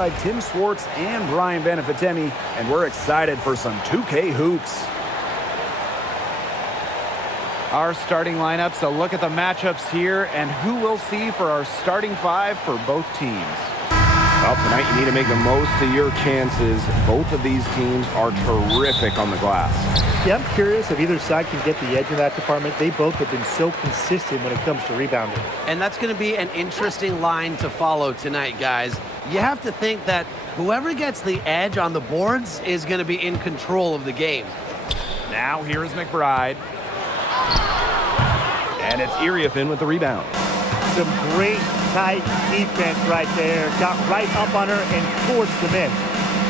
By Tim Swartz and Brian Benefitemi, and we're excited for some 2K hoops. Our starting lineups, a look at the matchups here, and who we'll see for our starting five for both teams. Well, tonight you need to make the most of your chances. Both of these teams are terrific on the glass. Yeah, I'm curious if either side can get the edge in that department. They both have been so consistent when it comes to rebounding. And that's going to be an interesting line to follow tonight, guys. You have to think that whoever gets the edge on the boards is going to be in control of the game. Now here's McBride. And it's Iriefin with the rebound. Some great tight defense right there. Got right up on her and forced the miss.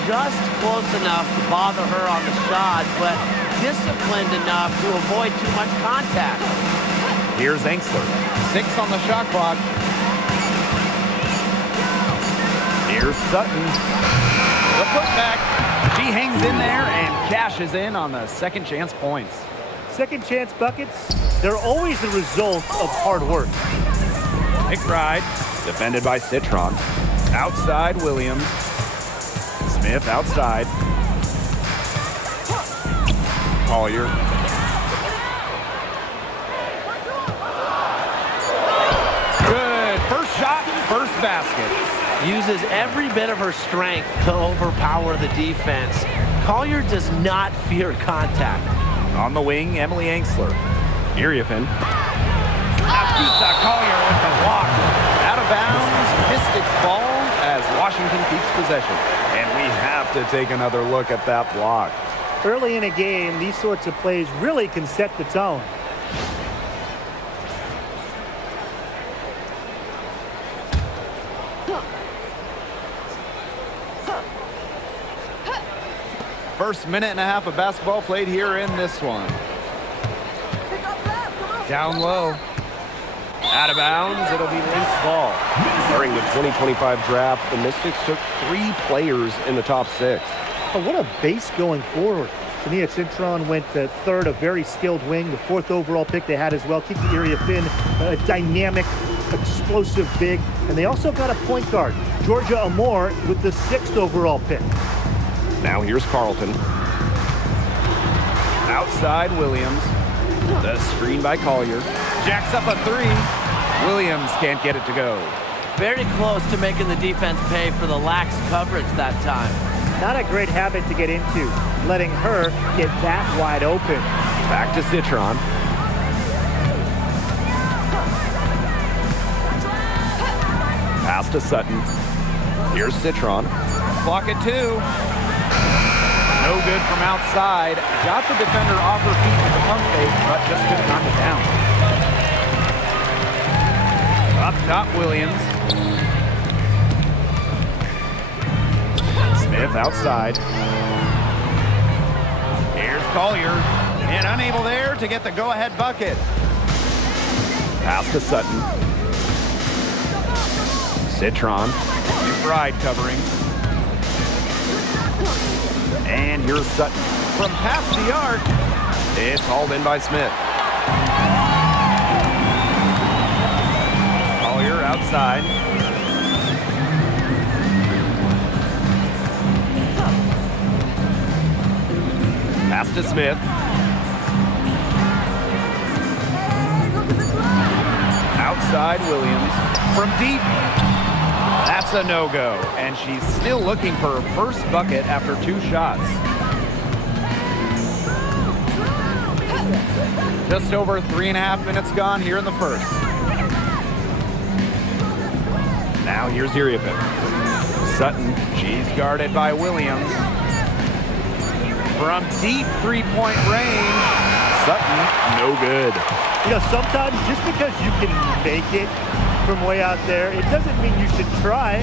Just close enough to bother her on the shot, but disciplined enough to avoid too much contact. Here's Enxler. 6 on the shot clock. Here's Sutton. The putback. She hangs in there and cashes in on the second chance points. Second chance buckets, they're always the result of hard work. McBride, Defended by Citron. outside Williams. Smith outside. Collier. Good. First shot, first basket. Uses every bit of her strength to overpower the defense. Collier does not fear contact. On the wing, Emily Enxler. Iriefin. Napheesa Collier with the block. Out of bounds, Mystics ball as Washington keeps possession. And we have to take another look at that block. Early in a game, these sorts of plays really can set the tone. First minute and a half of basketball played here in this one. Down low. Out of bounds, it'll be Lynx ball. During the 2025 draft, the Mystics took 3 players in the top 6. Oh, what a base going forward. Tania Citron went third, a very skilled wing, the 4th overall pick they had as well. Kiki Iriefin, a dynamic, explosive big. And they also got a point guard, Georgia Amore, with the 6th overall pick. Now here's Carlton. Outside Williams. The screen by Collier. Jacks up a 3. Williams can't get it to go. Very close to making the defense pay for the lax coverage that time. Not a great habit to get into, letting her get that wide open. Back to Citron. Pass to Sutton. Here's Citron. Clock at 2. No good from outside. Got the defender off her feet with the pump fake, but just couldn't knock it down. Up top, Williams. Smith outside. Here's Collier. And unable there to get the go-ahead bucket. Pass to Sutton. Citron. McBride covering. And here's Sutton. From past the arc. It's hauled in by Smith. Collier outside. Pass to Smith. Outside Williams. From deep. That's a no-go, and she's still looking for her first bucket after 2 shots. Just over 3.5 minutes gone here in the first. Now here's Iriefin. Sutton, she's guarded by Williams. From deep 3-point range, Sutton, no good. You know, sometimes just because you can make it from way out there, it doesn't mean you should try.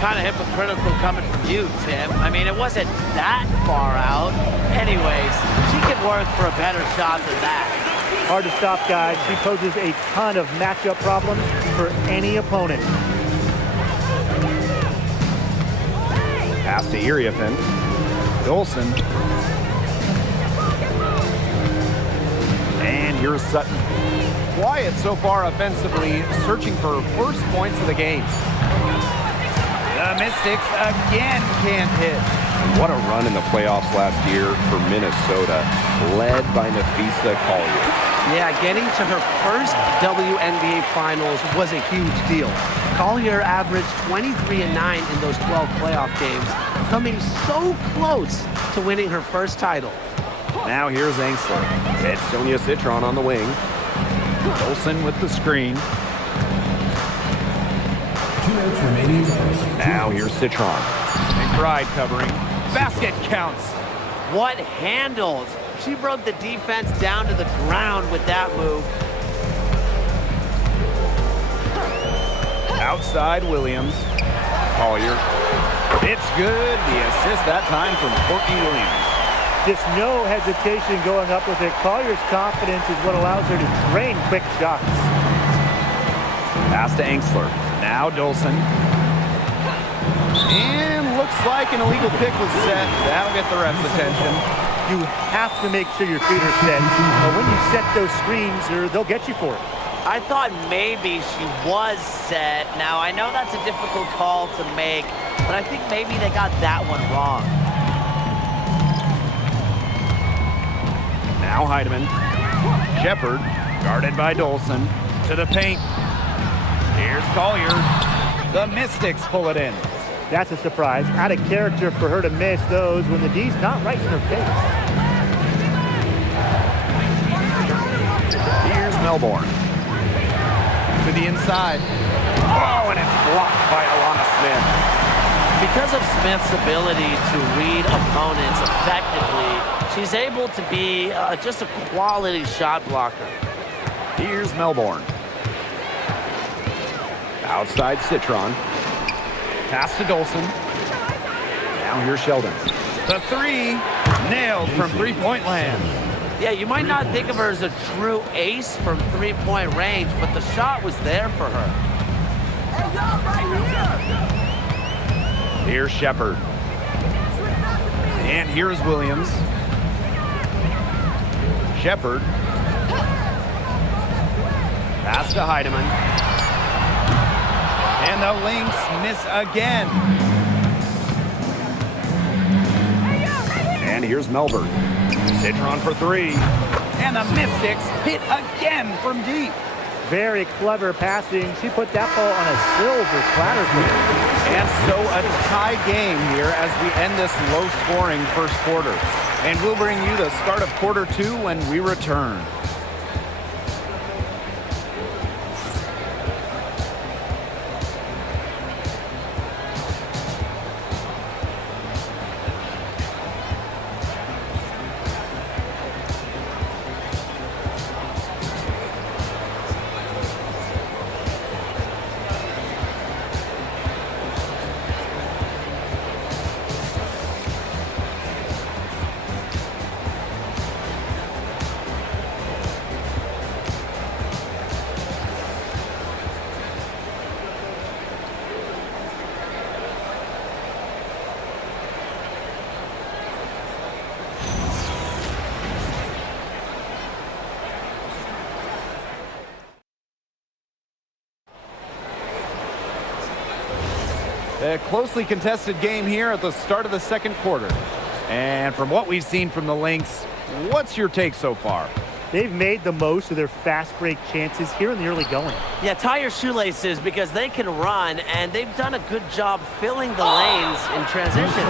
Kind of hypocritical coming from you, Tim. I mean, it wasn't that far out. Anyways, she could work for a better shot than that. Hard to stop, guys. She poses a ton of matchup problems for any opponent. Pass to Iriefin. Dolson. And here's Sutton. Quiet so far offensively, searching for first points of the game. The Mystics again can't hit. What a run in the playoffs last year for Minnesota, led by Napheesa Collier. Yeah, getting to her first WNBA Finals was a huge deal. Collier averaged 23 and 9 in those 12 playoff games, coming so close to winning her first title. Now here's Angsler. It's Sonia Citron on the wing. Olsen with the screen. 2 minutes remaining in the first. Now here's Citron. McBride covering. Basket counts. What handles! She broke the defense down to the ground with that move. Outside Williams. Collier. It's good. The assist that time from Courtney Williams. Just no hesitation going up with it. Collier's confidence is what allows her to drain quick shots. Pass to Angsler. Now Dolson. And looks like an illegal pick was set. That'll get the ref's attention. You have to make sure your feet are set. But when you set those screens, they'll get you for it. I thought maybe she was set. Now, I know that's a difficult call to make, but I think maybe they got that one wrong. Now Heidemann. Shepard, guarded by Dolson. To the paint. Here's Collier. The Mystics pull it in. That's a surprise. Out of character for her to miss those when the D's not right in her face. Here's Melbourne. To the inside. Oh, and it's blocked by Alanna Smith. Because of Smith's ability to read opponents effectively, she's able to be just a quality shot blocker. Here's Melbourne. Outside Citron. Pass to Dolson. Now here's Sheldon. The three, nailed from three-point land. Yeah, you might not think of her as a true ace from three-point range, but the shot was there for her. Here's Shepard. And here's Williams. Shepard. Pass to Heidemann. And the Lynx miss again. And here's Melbourne. Citron for three. And the Mystics hit again from deep. Very clever passing. She put that ball on a silver platter for them. And so a tie game here as we end this low-scoring first quarter. And we'll bring you the start of quarter two when we return. A closely contested game here at the start of the second quarter. And from what we've seen from the Lynx, what's your take so far? They've made the most of their fast break chances here in the early going. Yeah, tie your shoelaces because they can run, and they've done a good job filling the lanes in transition.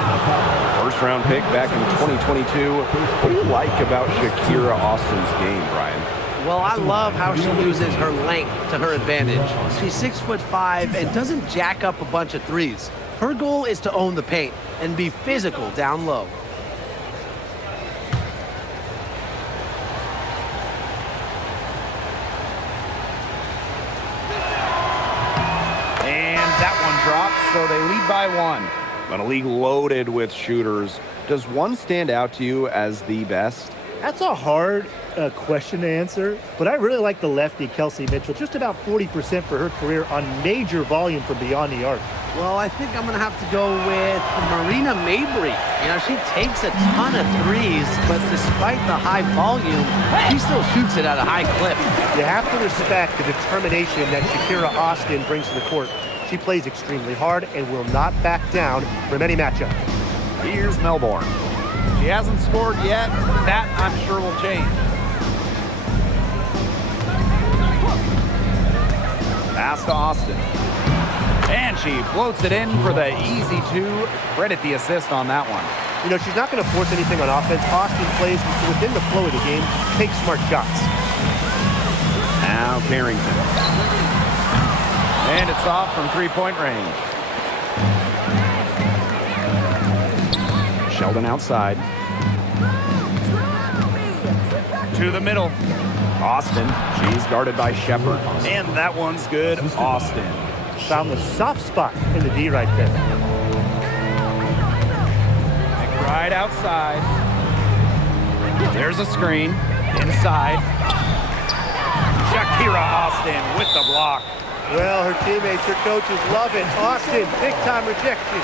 First round pick back in 2022. What do you like about Shakira Austin's game, Brian? Well, I love how she uses her length to her advantage. She's 6'5" and doesn't jack up a bunch of threes. Her goal is to own the paint and be physical down low. And that one drops, so they lead by one. But a league loaded with shooters. Does one stand out to you as the best? That's a hard question to answer, but I really like the lefty, Kelsey Mitchell. Just about 40% for her career on major volume from beyond the arc. Well, I think I'm going to have to go with Marina Mabry. You know, she takes a ton of threes, but despite the high volume, she still shoots it at a high clip. You have to respect the determination that Shakira Austin brings to the court. She plays extremely hard and will not back down from any matchup. Here's Melbourne. She hasn't scored yet. That, I'm sure, will change. Pass to Austin. And she floats it in for the easy two. Credit the assist on that one. You know, she's not going to force anything on offense. Austin plays within the flow of the game, takes smart shots. Now Carrington. And it's off from three-point range. Sheldon outside. To the middle. Austin. She's guarded by Shepard. And that one's good. Austin. Found the soft spot in the D right there. Right outside. There's a screen. Inside. Shakira Austin with the block. Well, her teammates, her coaches love it. Austin, big-time rejection.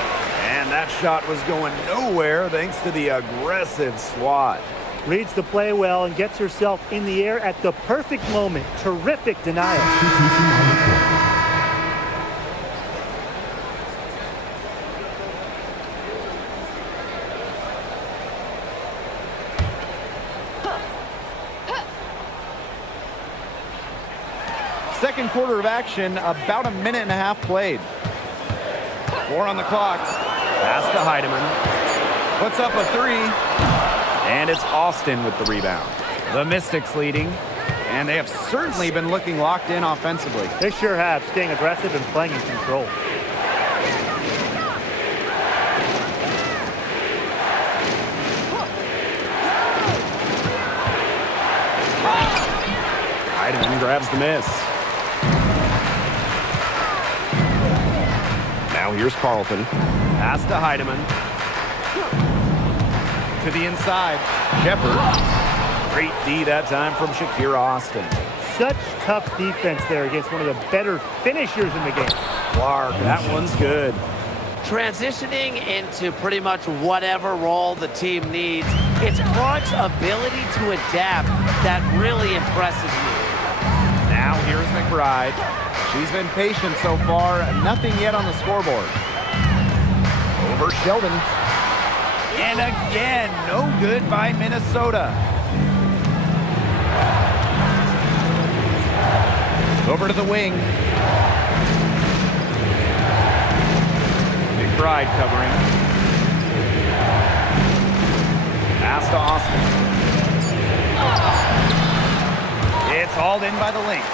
And that shot was going nowhere thanks to the aggressive swat. Reads the play well and gets herself in the air at the perfect moment. Terrific denial. Second quarter of action, about a minute and a half played. 4 on the clock. Pass to Heidemann. Puts up a three. And it's Austin with the rebound. The Mystics leading. And they have certainly been looking locked in offensively. They sure have, staying aggressive and playing in control. Heidemann grabs the miss. Now here's Carlton. Pass to Heidemann. To the inside. Shepard. Great D that time from Shakira Austin. Such tough defense there against one of the better finishers in the game. Clark, that one's good. Transitioning into pretty much whatever role the team needs, it's Clark's ability to adapt that really impresses me. Now here's McBride. She's been patient so far. Nothing yet on the scoreboard. Over Sheldon. And again, no good by Minnesota. Over to the wing. McBride covering. Pass to Austin. It's hauled in by the Lynx.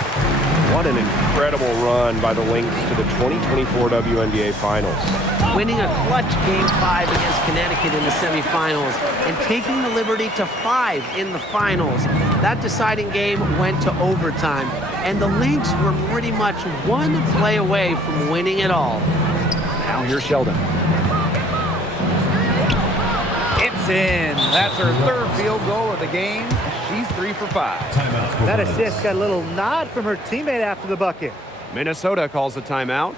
What an incredible run by the Lynx to the 2024 WNBA Finals. Winning a clutch Game 5 against Connecticut in the semifinals and taking the liberty to 5 in the finals. That deciding game went to overtime, and the Lynx were pretty much one play away from winning it all. Now here's Sheldon. It's in. That's her third field goal of the game. She's 3 for 5. That assist got a little nod from her teammate after the bucket. Minnesota calls a timeout.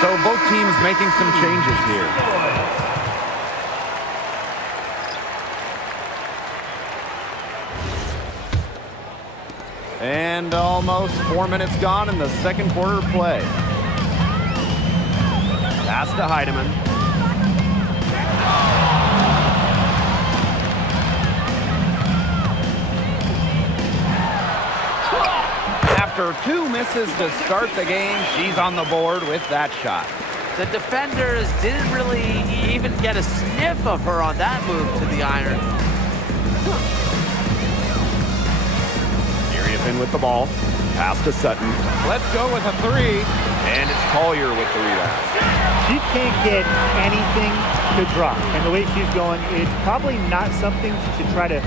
So both teams making some changes here. And almost 4 minutes gone in the second quarter of play. Pass to Heidemann. After 2 misses to start the game, she's on the board with that shot. The defenders didn't really even get a sniff of her on that move to the iron. Iriafen with the ball. Pass to Sutton. Let's go with a 3. And it's Collier with the rebound. She can't get anything to drop. And the way she's going, it's probably not something she should try to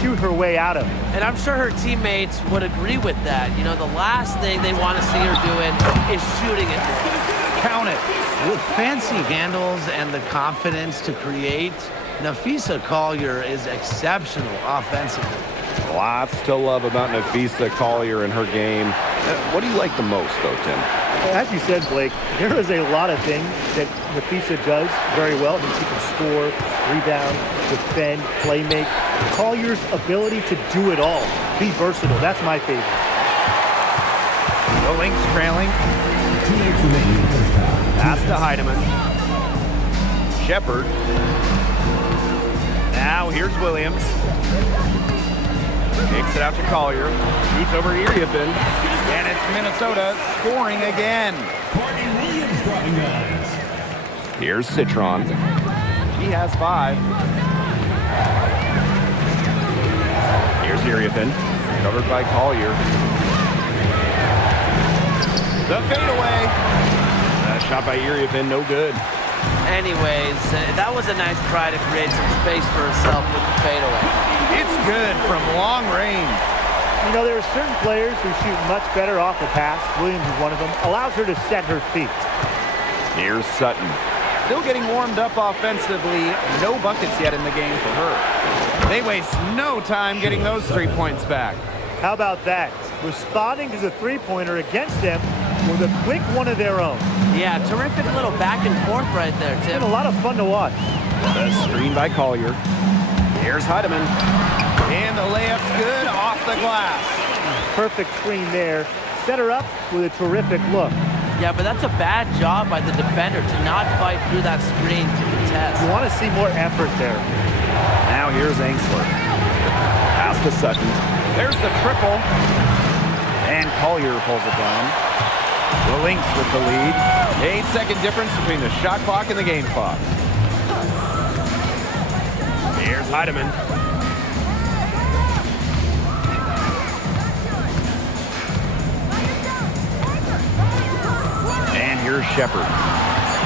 shoot her way out of. And I'm sure her teammates would agree with that. You know, the last thing they want to see her doing is shooting it. Count it. With fancy handles and the confidence to create, Napheesa Collier is exceptional offensively. Lots to love about Napheesa Collier and her game. What do you like the most, though, Tim? As you said, Blake, there is a lot of things that Napheesa does very well. I mean, she can score, rebound, defend, play make. Collier's ability to do it all, be versatile, that's my favorite. The Lynx trailing. 2 minutes remaining in the first half. Pass to Heidemann. Shepard. Now here's Williams. Kicks it out to Collier. Shoots over Iriafen. And it's Minnesota scoring again. Courtney Williams dropping guys. Here's Citron. She has 5. Here's Iriafen. Covered by Collier. The fadeaway. Shot by Iriafen, no good. Anyways, that was a nice try to create some space for herself with the fadeaway. It's good from long range. You know, there are certain players who shoot much better off the pass. Williams is one of them. Allows her to set her feet. Here's Sutton. Still getting warmed up offensively. No buckets yet in the game for her. They waste no time getting those 3 points back. How about that? Responding to the three-pointer against them with a quick one of their own. Yeah, terrific little back and forth right there, It's Tim. been a lot of fun to watch. The screen by Collier. Here's Heidemann. And the layup's good off the glass. Perfect screen there. Set her up with a terrific look. Yeah, but that's a bad job by the defender to not fight through that screen to contest. You want to see more effort there. Now here's Angsler. Pass to Sutton. There's the triple. And Collier pulls it down. The Lynx with the lead. 8-second difference between the shot clock and the game clock. Here's Heidemann. And here's Shepard.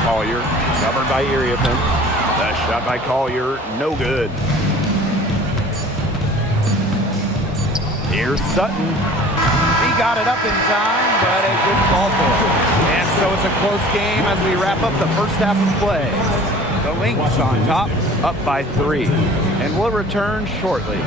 Collier, covered by Iriafen. The shot by Collier, no good. Here's Sutton. He got it up in time, but it didn't fall for him. And so it's a close game as we wrap up the first half of play. The Lynx on top, up by 3. And we'll return shortly.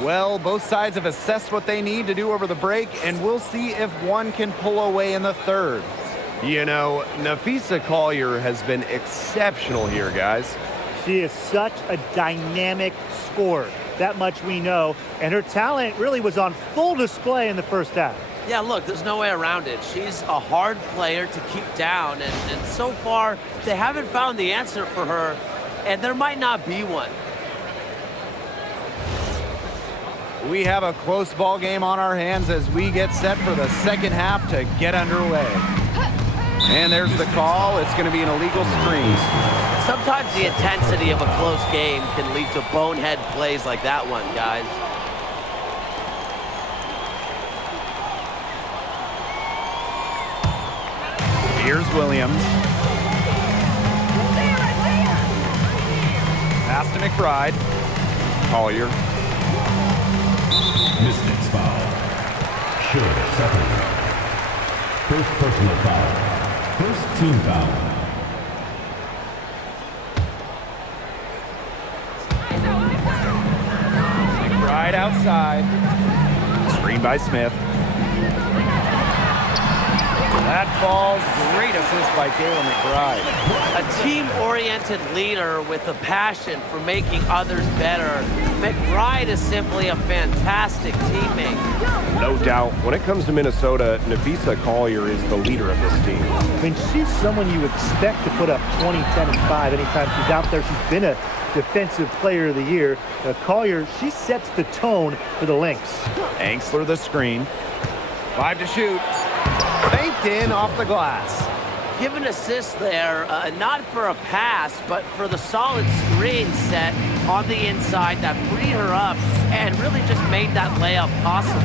Well, both sides have assessed what they need to do over the break, and we'll see if one can pull away in the third. You know, Napheesa Collier has been exceptional here, guys. She is such a dynamic scorer. That much we know. And her talent really was on full display in the first half. Yeah, look, there's no way around it. She's a hard player to keep down, and so far, they haven't found the answer for her, and there might not be one. We have a close ball game on our hands as we get set for the second half to get underway. And there's the call. It's going to be an illegal screen. Sometimes the intensity of a close game can lead to bonehead plays like that one, guys. Here's Williams. Pass to McBride. Collier. Mistakes foul. Sure, second. First personal foul. First team foul. McBride outside. Screen by Smith. That falls. Great assist by Kayla McBride. A team-oriented leader with a passion for making others better. McBride is simply a fantastic teammate. No doubt. When it comes to Minnesota, Napheesa Collier is the leader of this team. I mean, she's someone you expect to put up 20, 10, and 5 anytime she's out there. She's been a Defensive Player of the Year. Collier, she sets the tone for the Lynx. Angsler the screen. 5 to shoot. Banked in off the glass. Give an assist there, not for a pass, but for the solid screen set on the inside that freed her up and really just made that layup possible.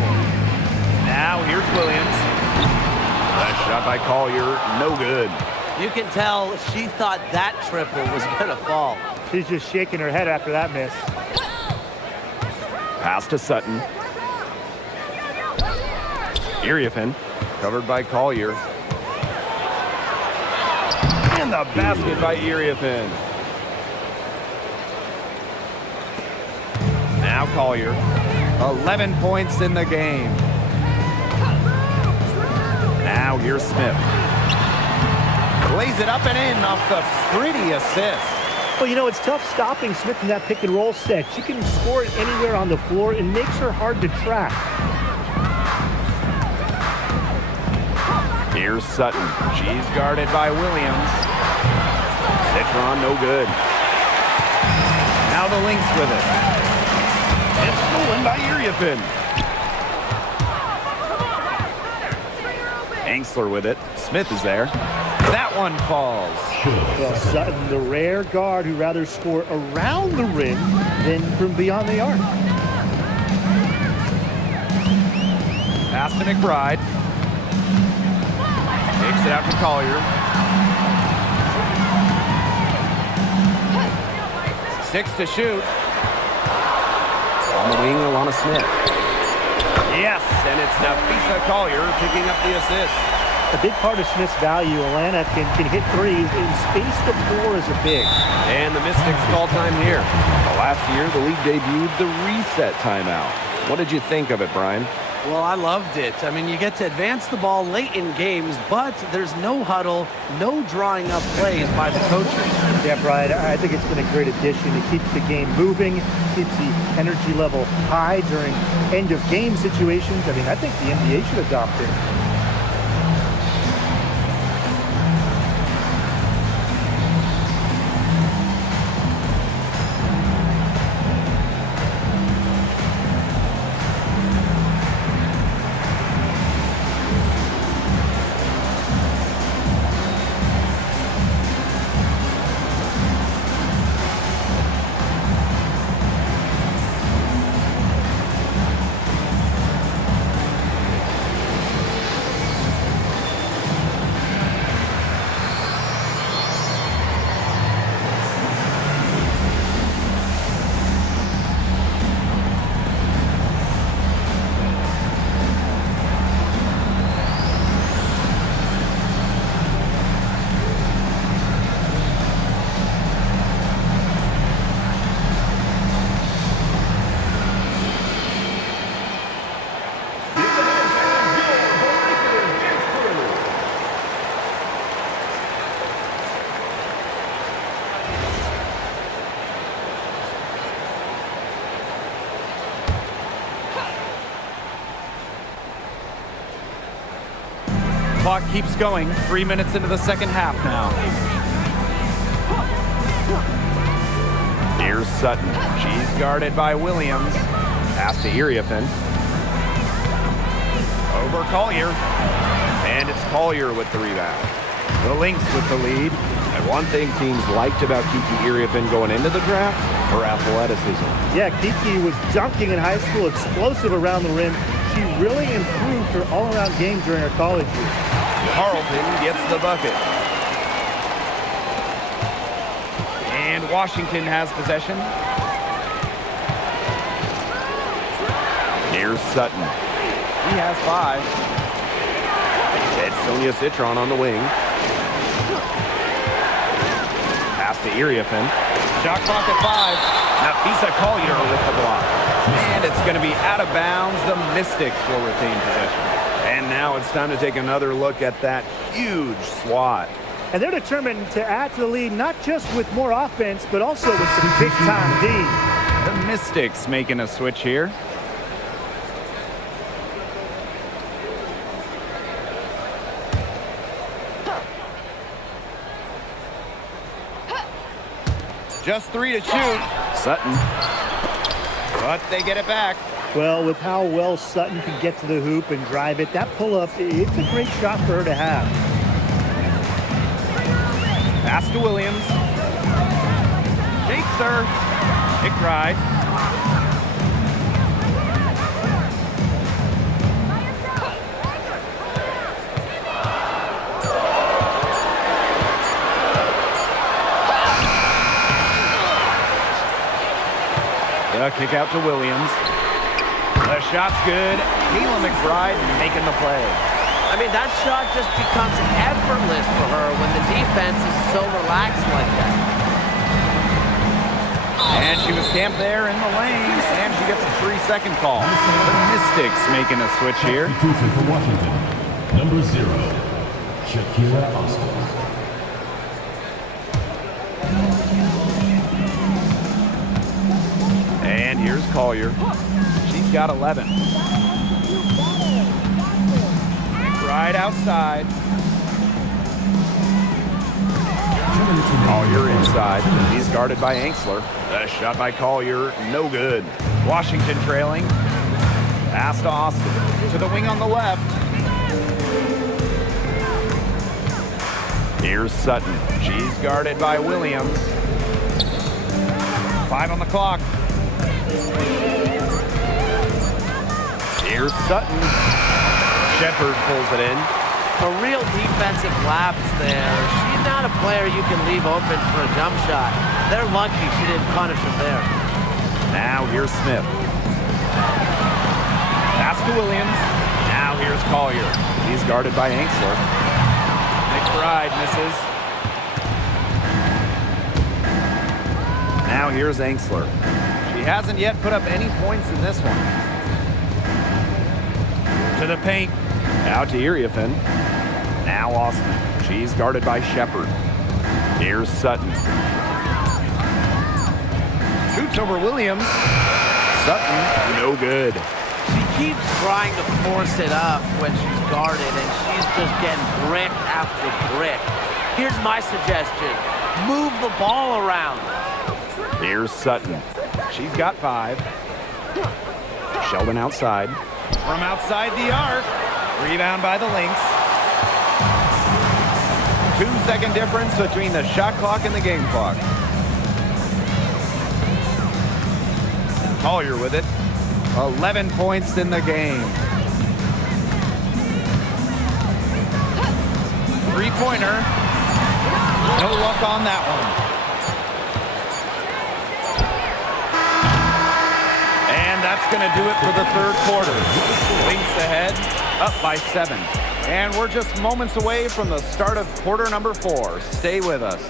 Now here's Williams. That shot by Collier, no good. You can tell she thought that triple was going to fall. She's just shaking her head after that miss. Pass to Sutton. Iriafen, covered by Collier. And the basket by Iriafen. Now Collier. 11 points in the game. Now here's Smith. Lays it up and in off the pretty assist. Well, you know, it's tough stopping Smith in that pick and roll set. She can score it anywhere on the floor and makes her hard to track. Here's Sutton. She's guarded by Williams. Citron, no good. Now the Lynx with it. It's stolen by Iriafen. Angsler with it. Smith is there. That one falls. Well, Sutton, the rare guard who rather score around the rim than from beyond the arc. Pass to McBride. Takes it out to Collier. 6 to shoot. On the wing, Alanna Smith. Yes, and it's Napheesa Collier picking up the assist. A big part of Smith's value, Alanna can hit threes, and space the floor is a big. And the Mystics call time here. Last year, the league debuted the reset timeout. What did you think of it, Brian? Well, I loved it. I mean, you get to advance the ball late in games, but there's no huddle, no drawing up plays by the coaches. Yeah, Brian, I think it's been a great addition. It keeps the game moving, keeps the energy level high during end-of-game situations. I mean, I think the NBA should adopt it. Clock keeps going. 3 minutes into the second half now. Here's Sutton. She's guarded by Williams. Pass to Iriafen. Over Collier. And it's Collier with the rebound. The Lynx with the lead. And one thing teams liked about Kiki Iriafen going into the draft, her athleticism. Yeah, Kiki was dunking in high school, explosive around the rim. She really improved her all-around game during her college years. Carlton gets the bucket. And Washington has possession. Here's Sutton. He has 5. It's Sonia Citron on the wing. Pass to Iriafen. Shot clock at 5. Napheesa Collier with the block. And it's going to be out of bounds. The Mystics will retain possession. And now it's time to take another look at that huge swat. And they're determined to add to the lead, not just with more offense, but also with some big-time D. The Mystics making a switch here. Just 3 to shoot. Sutton. But they get it back. Well, with how well Sutton can get to the hoop and drive it, that pull-up, it's a great shot for her to have. Pass to Williams. Shakes her. McBride. The kick out to Williams. The shot's good. Kayla McBride making the play. I mean, that shot just becomes effortless for her when the defense is so relaxed like that. And she was camped there in the lanes, and she gets a 3-second call. The Mystics making a switch here. Substitution for Washington. Number 0, Shakira Austin. And here's Collier. She's got 11. Right outside. Collier inside. He's guarded by Anxler. The shot by Collier, no good. Washington trailing. Pass to Austin. To the wing on the left. Here's Sutton. She's guarded by Williams. 5 on the clock. Here's Sutton. Shepard pulls it in. A real defensive lapse there. She's not a player you can leave open for a jump shot. They're lucky she didn't punish him there. Now here's Smith. Pass to Williams. Now here's Collier. He's guarded by Anxler. McBride misses. Now here's Anxler. She hasn't yet put up any points in this one. To the paint. Out to Iriafen. Now Austin. She's guarded by Shepard. Here's Sutton. Shoots over Williams. Sutton, no good. She keeps trying to force it up when she's guarded, and she's just getting brick after brick. Here's my suggestion. Move the ball around. Here's Sutton. She's got 5. Sheldon outside. From outside the arc. Rebound by the Lynx. 2-second difference between the shot clock and the game clock. Collier with it. 11 points in the game. 3-pointer. No luck on that one. And that's going to do it for the third quarter. Lynx ahead, up by 7. And we're just moments away from the start of quarter number 4. Stay with us.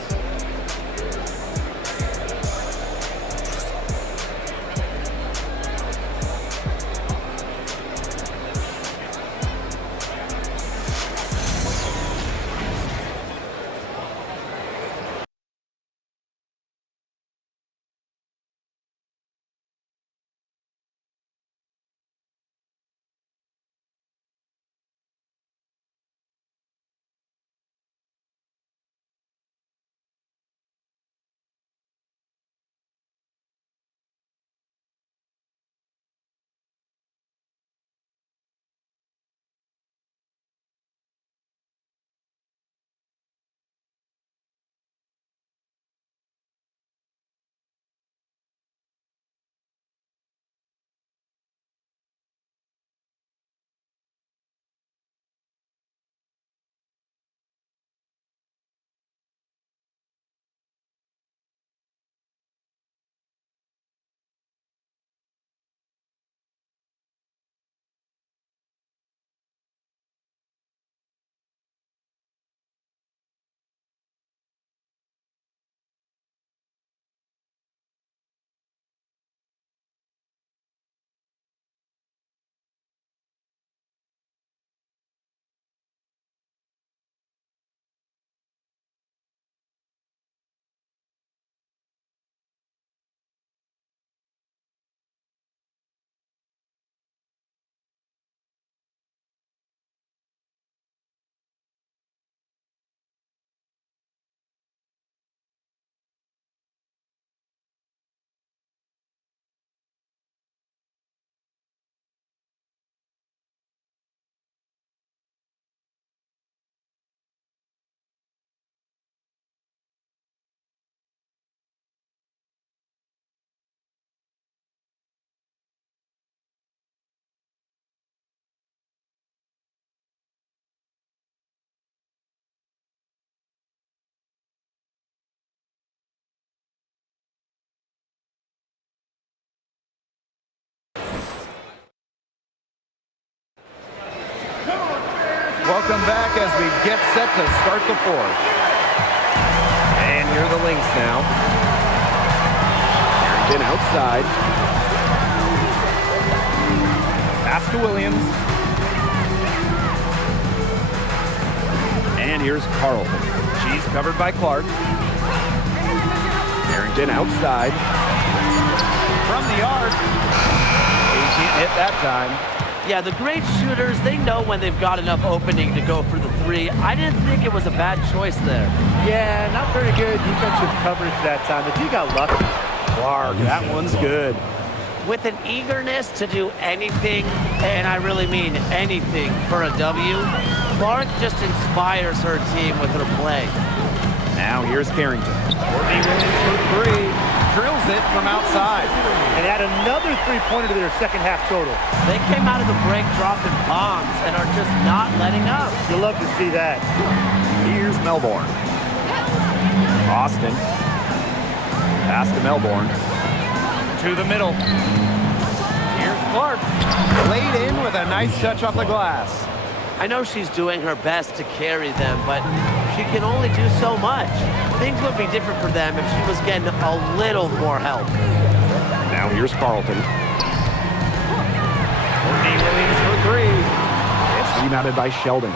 Welcome back as we get set to start the fourth. And here are the Lynx now. Harrington outside. Pass to Williams. And here's Carlton. She's covered by Clark. Harrington outside. From the arc. He can't hit that time. Yeah, the great shooters, they know when they've got enough opening to go for the three. I didn't think it was a bad choice there. Yeah, not very good defensive coverage that time. The D got lucky. Clark, that one's good. With an eagerness to do anything, and I really mean anything, for a W, Clark just inspires her team with her play. Now here's Carrington. Courtney Williams for three. Drills it from outside. And add another three-pointer to their second half total. They came out of the break dropping bombs and are just not letting up. You'll love to see that. Here's Melbourne. Austin. Pass to Melbourne. To the middle. Here's Clark. Laid in with a nice touch off the glass. I know she's doing her best to carry them, but she can only do so much. Things would be different for them if she was getting a little more help. Now here's Carlton. Courtney Williams for three. It's rebounded by Sheldon.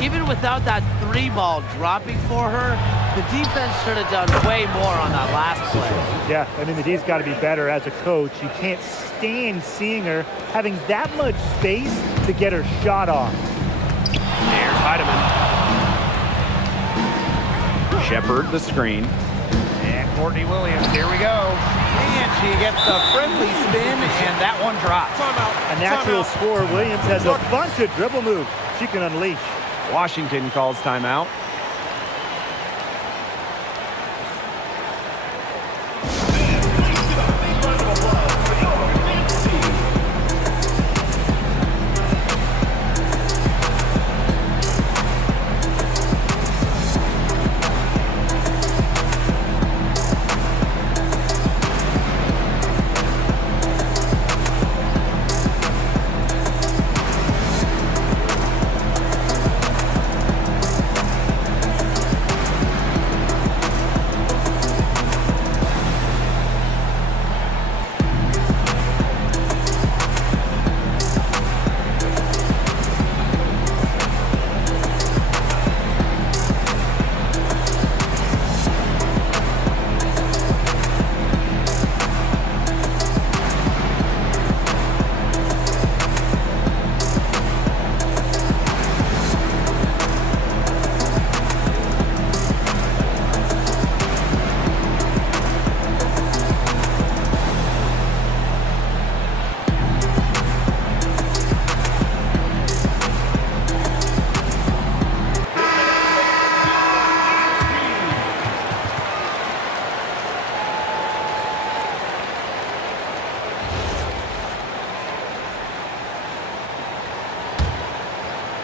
Even without that three ball dropping for her, the defense should have done way more on that last play. Yeah, I mean, the D's got to be better as a coach. You can't stand seeing her having that much space to get her shot off. Here's Heidemann. Shepard the screen. And Courtney Williams, here we go. And she gets the friendly spin, and that one drops. A natural scorer, Williams has a bunch of dribble moves she can unleash. Washington calls timeout.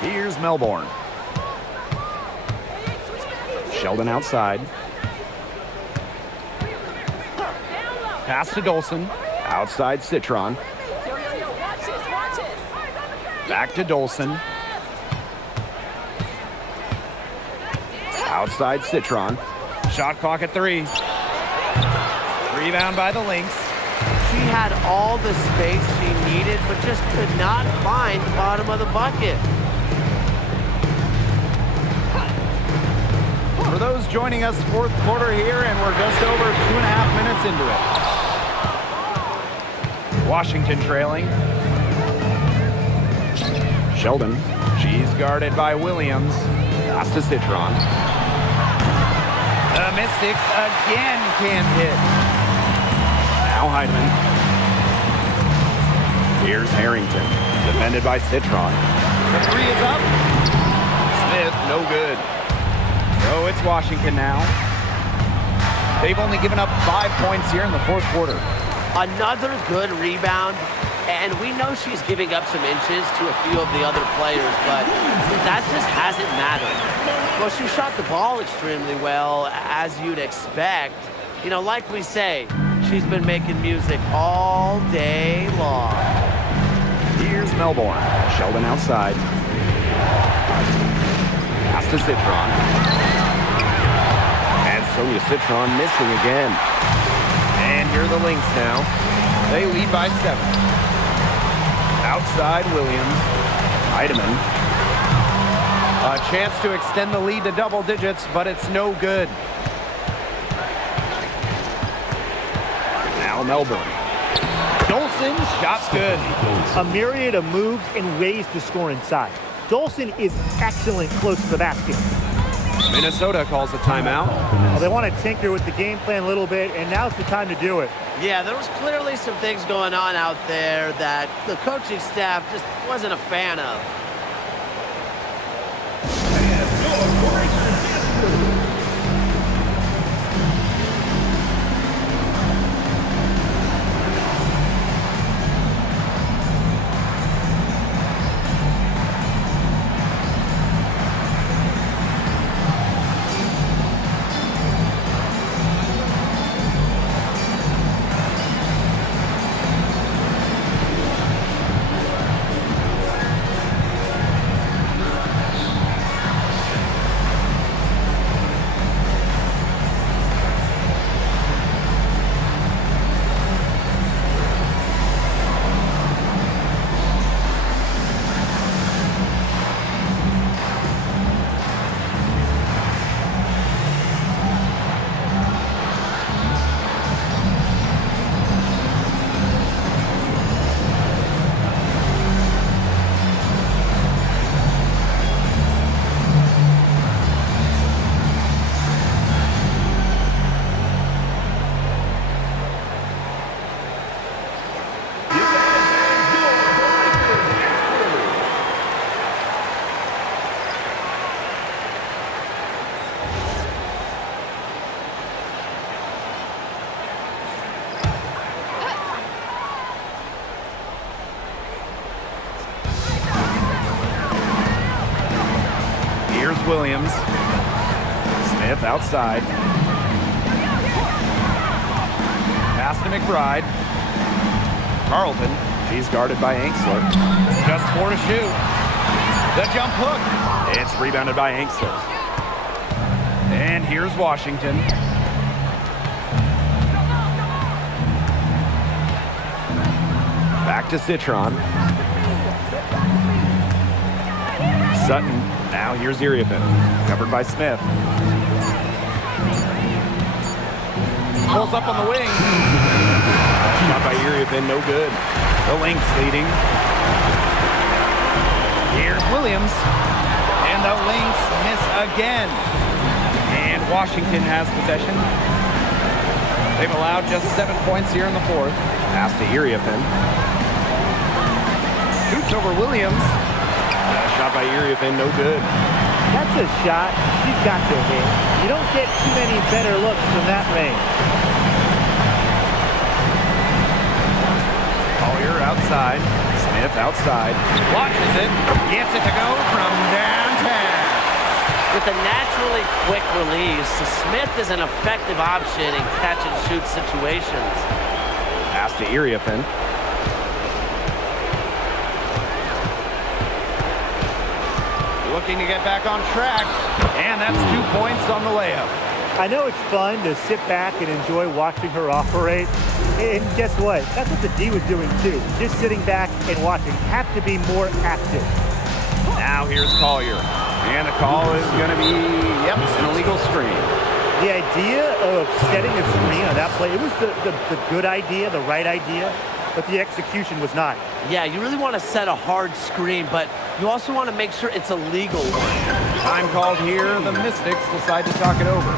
Here's Melbourne. Sheldon outside. Pass to Dolson. Outside Citron. Back to Dolson. Outside Citron. Shot clock at 3. Rebound by the Lynx. She had all the space she needed, but just could not find the bottom of the bucket. For those joining us, fourth quarter here, and we're just over 2.5 minutes into it. Washington trailing. Sheldon. She's guarded by Williams. Pass to Citron. The Mystics again can't hit. Now Heidemann. Here's Harrington. Defended by Citron. The three is up. Smith, no good. So it's Washington now. They've only given up 5 points here in the fourth quarter. Another good rebound, and we know she's giving up some inches to a few of the other players, but that just hasn't mattered. Well, she shot the ball extremely well, as you'd expect. You know, like we say, she's been making music all day long. Here's Melbourne. Sheldon outside. Pass to Citron. And Sonia Citron missing again. And here are the Lynx now. They lead by 7. Outside Williams. Heidemann. A chance to extend the lead to double digits, but it's no good. Now Melbourne. Dolson, shot's good. A myriad of moves and ways to score inside. Dolson is excellent close to the basket. Minnesota calls a timeout. Well, they want to tinker with the game plan a little bit, and now's the time to do it. Yeah, there was clearly some things going on out there that the coaching staff just wasn't a fan of. Williams. Smith outside. Pass to McBride. Carlton. She's guarded by Angsler. Just 4 to shoot. The jump hook. It's rebounded by Angsler. And here's Washington. Back to Citron. Sutton. Now here's Iriafin. Covered by Smith. Pulls up on the wing. Shot by Iriafin, no good. The Lynx leading. Here's Williams. And the Lynx miss again. And Washington has possession. They've allowed just 7 points here in the 4th. Pass to Iriafin. Shoots over Williams. Shot by Iriafin, no good. That's a shot she's got to hit. You don't get too many better looks from that range. Collier outside. Smith outside. Watches it. Gets it to go from downtown. With a naturally quick release, Smith is an effective option in catch-and-shoot situations. Pass to Iriafin. Looking to get back on track. And that's 2 points on the layup. I know it's fun to sit back and enjoy watching her operate. And guess what? That's what the D was doing too. Just sitting back and watching. Have to be more active. Now here's Collier. And the call is going to be, an illegal screen. The idea of setting a screen on that play, it was the good idea, the right idea, but the execution was not. Yeah, you really want to set a hard screen, but you also want to make sure it's a legal one. Time called here. The Mystics decide to talk it over.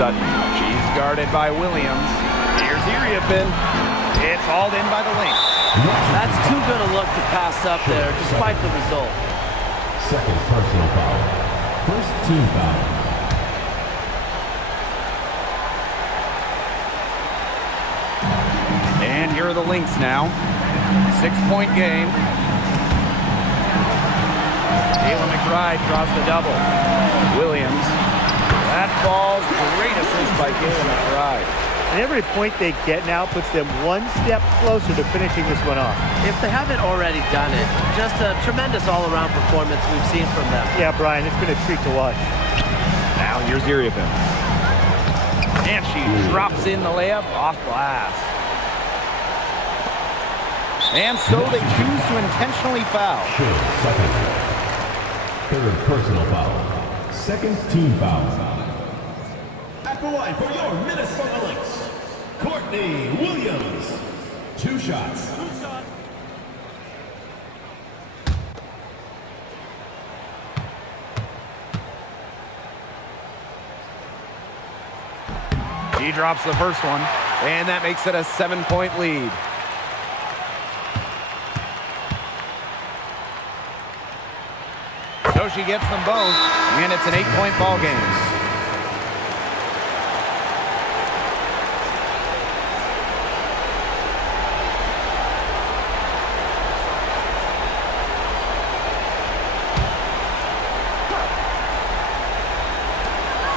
Sutton. She's guarded by Williams. Here's Iriafin. It's hauled in by the Lynx. That's too good a look to pass up there, despite the result. Second personal foul. First team foul. And here are the Lynx now. 6-point game. Kayla McBride draws the double. Williams. That falls. Great assist by Kayla McBride. And every point they get now puts them one step closer to finishing this one off. If they haven't already done it, just a tremendous all-around performance we've seen from them. Yeah, Brian, it's been a treat to watch. Now here's Iriafin. And she drops in the layup off glass. And so they choose to intentionally foul. Second. Third personal foul. Second team foul. At the line for your Minnesota Lynx, Courtney Williams. 2 shots. She drops the first one, and that makes it a 7-point lead. So she gets them both, and it's an 8-point ball game.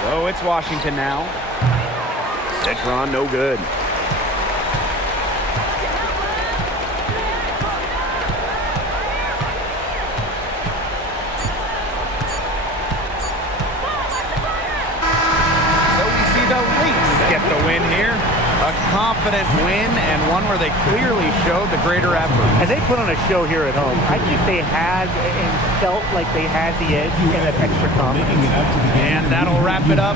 So it's Washington now. Citron, no good. So we see the Lynx get the win here. A confident win and one where they clearly showed the greater effort. And they put on a show here at home. I think they had and felt like they had the edge and that extra confidence. And that'll wrap it up.